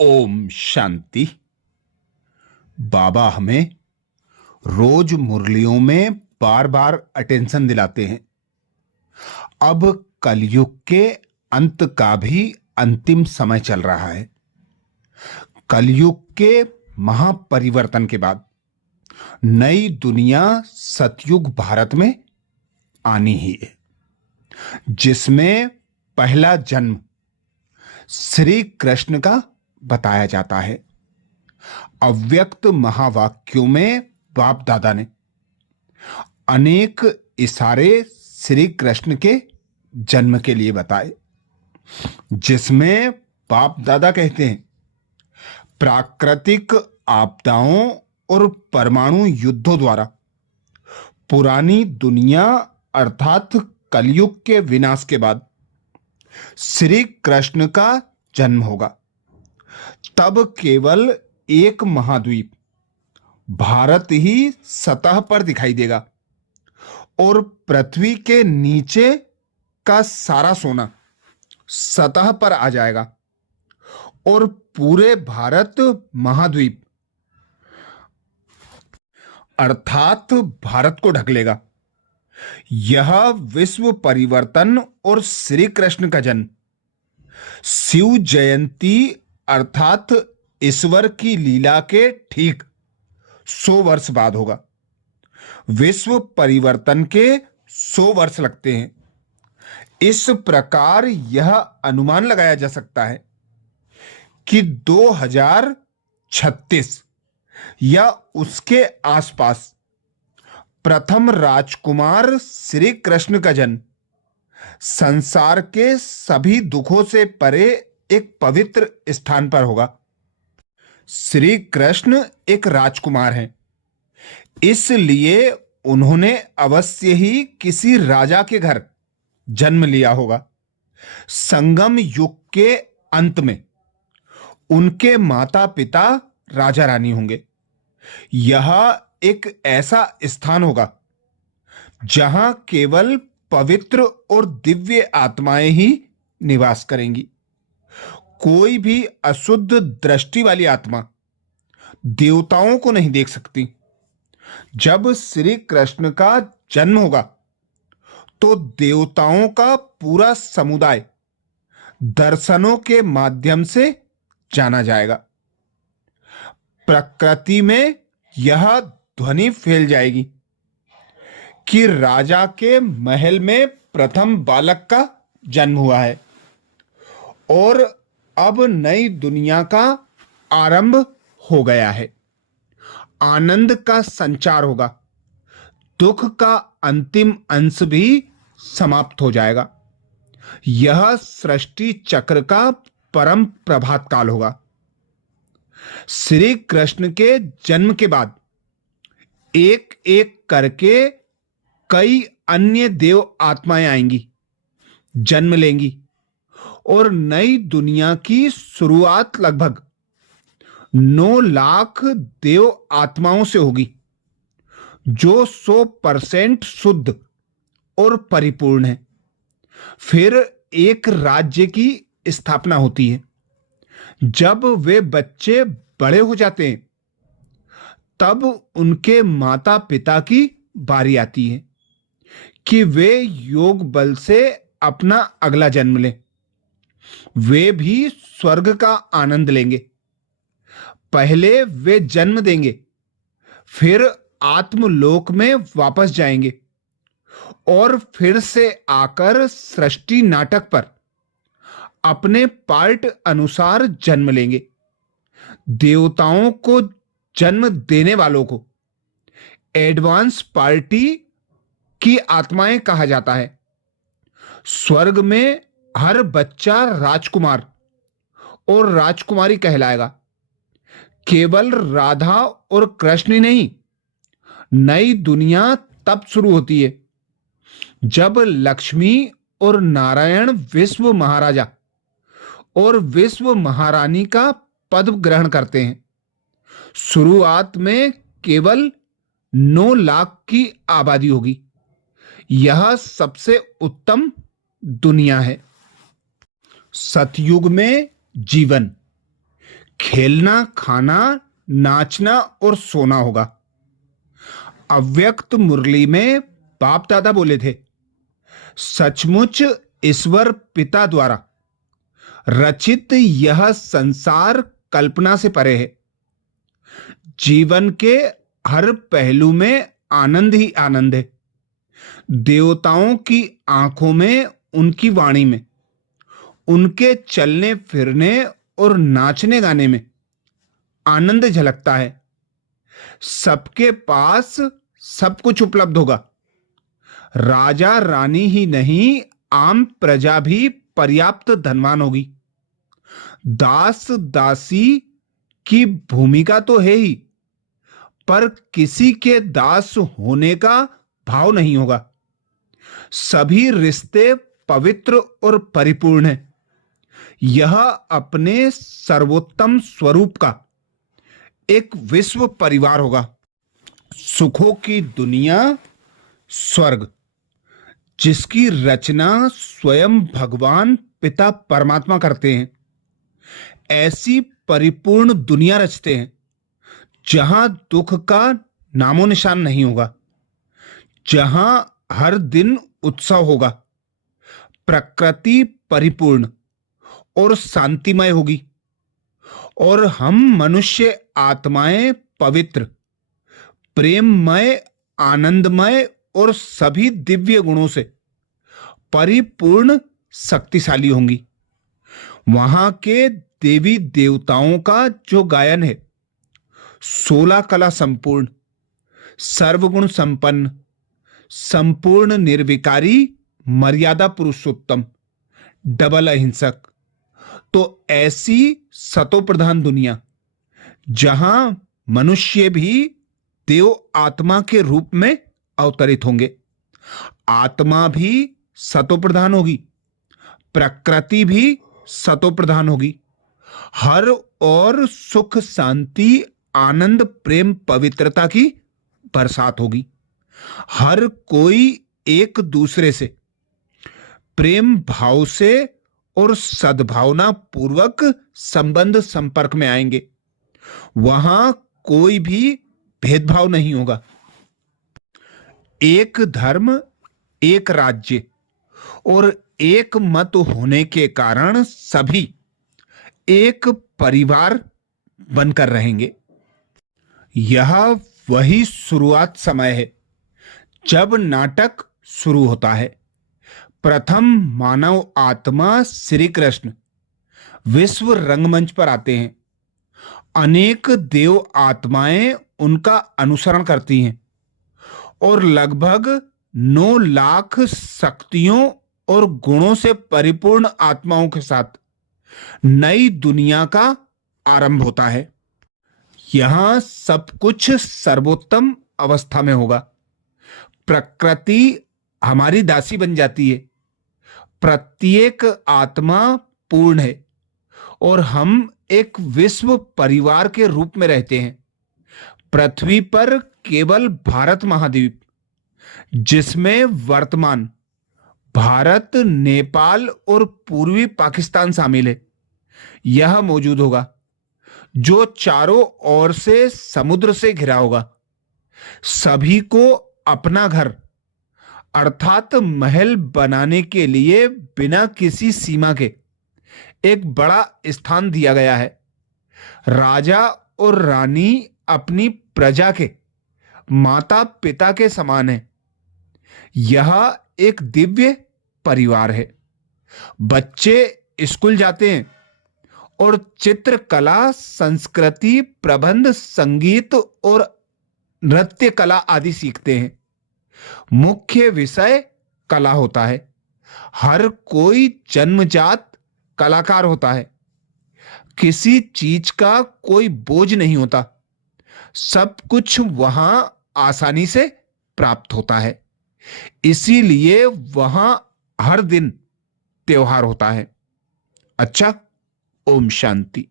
ओम शांति। बाबा हमें रोज मुरलियों में बार बार अटेंशन दिलाते हैं। अब कलयुग के अंत का भी अंतिम समय चल रहा है। कलयुग के महापरिवर्तन के बाद नई दुनिया सतयुग भारत में आनी ही है, जिसमें पहला जन्म श्री कृष्ण का बताया जाता है। अव्यक्त महावाक्यों में बाप दादा ने अनेक इशारे श्री कृष्ण के जन्म के लिए बताए, जिसमें बाप दादा कहते हैं प्राकृतिक आपदाओं और परमाणु युद्धों द्वारा पुरानी दुनिया अर्थात कलयुग के विनाश के बाद श्री कृष्ण का जन्म होगा। तब केवल एक महाद्वीप भारत ही सतह पर दिखाई देगा और पृथ्वी के नीचे का सारा सोना सतह पर आ जाएगा और पूरे भारत महाद्वीप अर्थात भारत को ढक लेगा। यह विश्व परिवर्तन और श्री कृष्ण का जन्म शिव जयंती अर्थात ईश्वर की लीला के ठीक 100 वर्ष बाद होगा। विश्व परिवर्तन के 100 वर्ष लगते हैं। इस प्रकार यह अनुमान लगाया जा सकता है कि 2036 या उसके आसपास प्रथम राजकुमार श्री कृष्ण का जन्म संसार के सभी दुखों से परे एक पवित्र स्थान पर होगा। श्री कृष्ण एक राजकुमार हैं, इसलिए उन्होंने अवश्य ही किसी राजा के घर जन्म लिया होगा। संगम युग के अंत में उनके माता पिता राजा रानी होंगे। यह एक ऐसा स्थान होगा जहां केवल पवित्र और दिव्य आत्माएं ही निवास करेंगी। कोई भी अशुद्ध दृष्टि वाली आत्मा देवताओं को नहीं देख सकती। जब श्री कृष्ण का जन्म होगा तो देवताओं का पूरा समुदाय दर्शनों के माध्यम से जाना जाएगा। प्रकृति में यह ध्वनि फैल जाएगी कि राजा के महल में प्रथम बालक का जन्म हुआ है और अब नई दुनिया का आरंभ हो गया है। आनंद का संचार होगा। दुख का अंतिम अंश भी समाप्त हो जाएगा। यह सृष्टि चक्र का परम प्रभात काल होगा। श्री कृष्ण के जन्म के बाद एक एक करके कई अन्य देव आत्माएं आएंगी, जन्म लेंगी और नई दुनिया की शुरुआत लगभग 9 लाख देव आत्माओं से होगी, जो 100% शुद्ध और परिपूर्ण है। फिर एक राज्य की स्थापना होती है। जब वे बच्चे बड़े हो जाते हैं तब उनके माता पिता की बारी आती है कि वे योग बल से अपना अगला जन्म लें। वे भी स्वर्ग का आनंद लेंगे। पहले वे जन्म देंगे, फिर आत्मलोक में वापस जाएंगे और फिर से आकर सृष्टि नाटक पर अपने पार्ट अनुसार जन्म लेंगे। देवताओं को जन्म देने वालों को एडवांस पार्टी की आत्माएं कहा जाता है। स्वर्ग में हर बच्चा राजकुमार और राजकुमारी कहलाएगा। केवल राधा और कृष्ण ही नहीं, नई दुनिया तब शुरू होती है जब लक्ष्मी और नारायण विश्व महाराजा और विश्व महारानी का पद ग्रहण करते हैं। शुरुआत में केवल 9 लाख की आबादी होगी। यह सबसे उत्तम दुनिया है। सतयुग में जीवन खेलना, खाना, नाचना और सोना होगा। अव्यक्त मुरली में बाप दादा बोले थे, सचमुच ईश्वर पिता द्वारा रचित यह संसार कल्पना से परे है। जीवन के हर पहलू में आनंद ही आनंद है। देवताओं की आंखों में, उनकी वाणी में, उनके चलने फिरने और नाचने गाने में आनंद झलकता है। सबके पास सब कुछ उपलब्ध होगा। राजा रानी ही नहीं, आम प्रजा भी पर्याप्त धनवान होगी। दास दासी की भूमिका तो है ही, पर किसी के दास होने का भाव नहीं होगा। सभी रिश्ते पवित्र और परिपूर्ण हैं। यह अपने सर्वोत्तम स्वरूप का एक विश्व परिवार होगा। सुखों की दुनिया, स्वर्ग, जिसकी रचना स्वयं भगवान पिता परमात्मा करते हैं। ऐसी परिपूर्ण दुनिया रचते हैं जहां दुख का नामो निशान नहीं होगा, जहां हर दिन उत्सव होगा। प्रकृति परिपूर्ण और शांतिमय होगी और हम मनुष्य आत्माएं पवित्र, प्रेममय, आनंदमय और सभी दिव्य गुणों से परिपूर्ण शक्तिशाली होंगी। वहां के देवी देवताओं का जो गायन है, 16 कला संपूर्ण, सर्वगुण संपन्न, संपूर्ण निर्विकारी, मर्यादा पुरुषोत्तम, डबल अहिंसक। तो ऐसी सतो प्रधान दुनिया जहां मनुष्य भी देव आत्मा के रूप में अवतरित होंगे, आत्मा भी सतो प्रधान होगी, प्रकृति भी सतो प्रधान होगी। हर और सुख, शांति, आनंद, प्रेम, पवित्रता की बरसात होगी। हर कोई एक दूसरे से प्रेम भाव से और सद्भावना पूर्वक संबंध संपर्क में आएंगे। वहां कोई भी भेदभाव नहीं होगा। एक धर्म, एक राज्य और एक मत होने के कारण सभी एक परिवार बनकर रहेंगे। यह वही शुरुआत समय है जब नाटक शुरू होता है। प्रथम मानव आत्मा श्री कृष्ण विश्व रंगमंच पर आते हैं। अनेक देव आत्माएं उनका अनुसरण करती हैं और लगभग 9 लाख शक्तियों और गुणों से परिपूर्ण आत्माओं के साथ नई दुनिया का आरंभ होता है। यहां सब कुछ सर्वोत्तम अवस्था में होगा। प्रकृति हमारी दासी बन जाती है। प्रत्येक आत्मा पूर्ण है और हम एक विश्व परिवार के रूप में रहते हैं। पृथ्वी पर केवल भारत महाद्वीप, जिसमें वर्तमान भारत, नेपाल और पूर्वी पाकिस्तान शामिल है, यह मौजूद होगा, जो चारों ओर से समुद्र से घिरा होगा। सभी को अपना घर अर्थात महल बनाने के लिए बिना किसी सीमा के एक बड़ा स्थान दिया गया है। राजा और रानी अपनी प्रजा के माता पिता के समान है। यह एक दिव्य परिवार है। बच्चे स्कूल जाते हैं और चित्रकला, संस्कृति, प्रबंध, संगीत और नृत्य कला आदि सीखते हैं। मुख्य विषय कला होता है। हर कोई जन्मजात कलाकार होता है। किसी चीज का कोई बोझ नहीं होता। सब कुछ वहां आसानी से प्राप्त होता है। इसीलिए वहां हर दिन त्योहार होता है। अच्छा, ओम शांति।